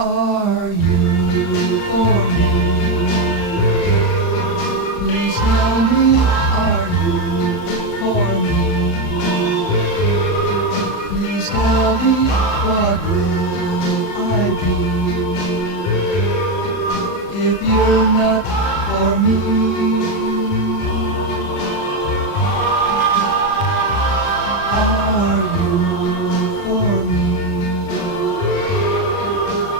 Are you for me? Please tell me, are you for me? Please tell me, what will I be if you're not for me? Are you for me?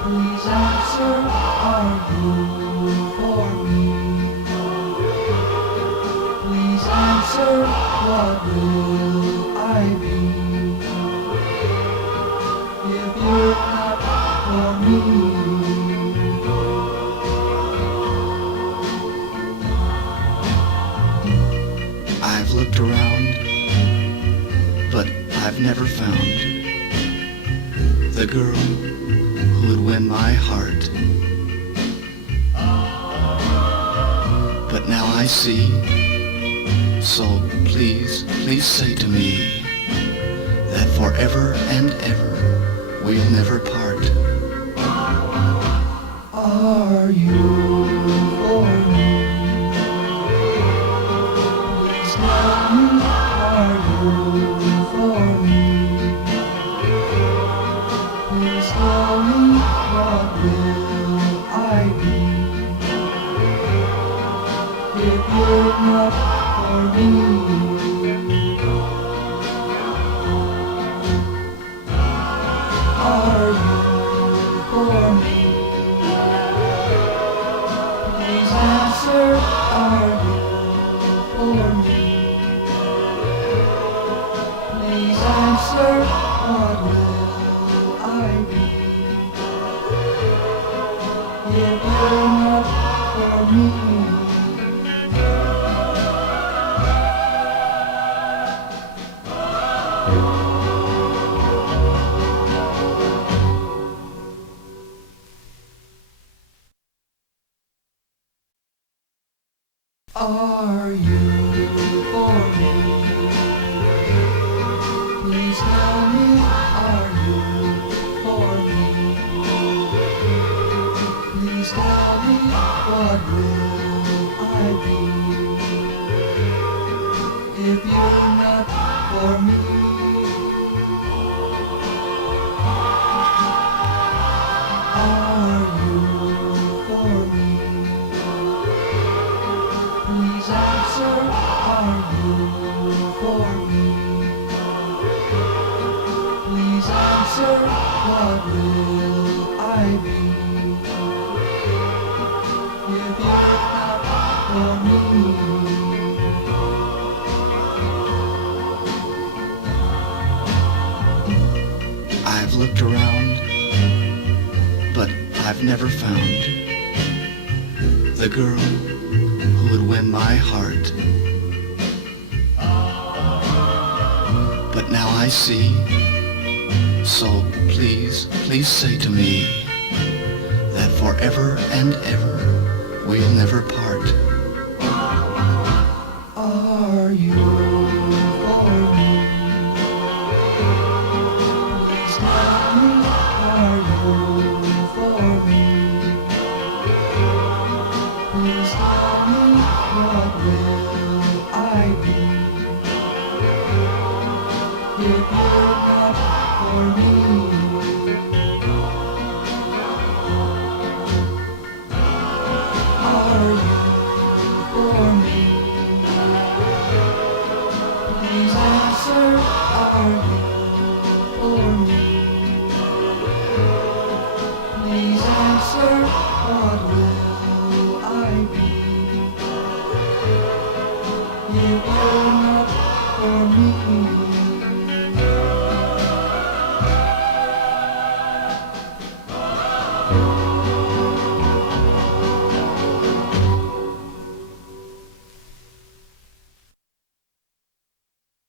Please answer, are you for me? Please answer, what will I be if you're not for me? I've looked around, but I've never found the girl who would win my heart. But now I see, so please, please say to me that forever and ever we'll never part. Are you for me? Please tell me, are you for me? Please tell me, what will I be if you're not for me? Are you for me? Please answer, are you for me? Please answer, what will I be if you're not for me? Are you for me? Please tell me, are you for me? Please tell me, what will I be if you're not for me? Are you for me? Please answer, are you for me? Please answer, what will I be if you're not for me? I've looked around, but I've never found the girl who would win my heart. But now I see, so please, please say to me that forever and ever we'll never part. Are you for me? Please tell me, are you for me? Please tell me, what will I be if you're not for me? Are you for me? Please answer, are you for me? Please answer, what will I be if you're not for me?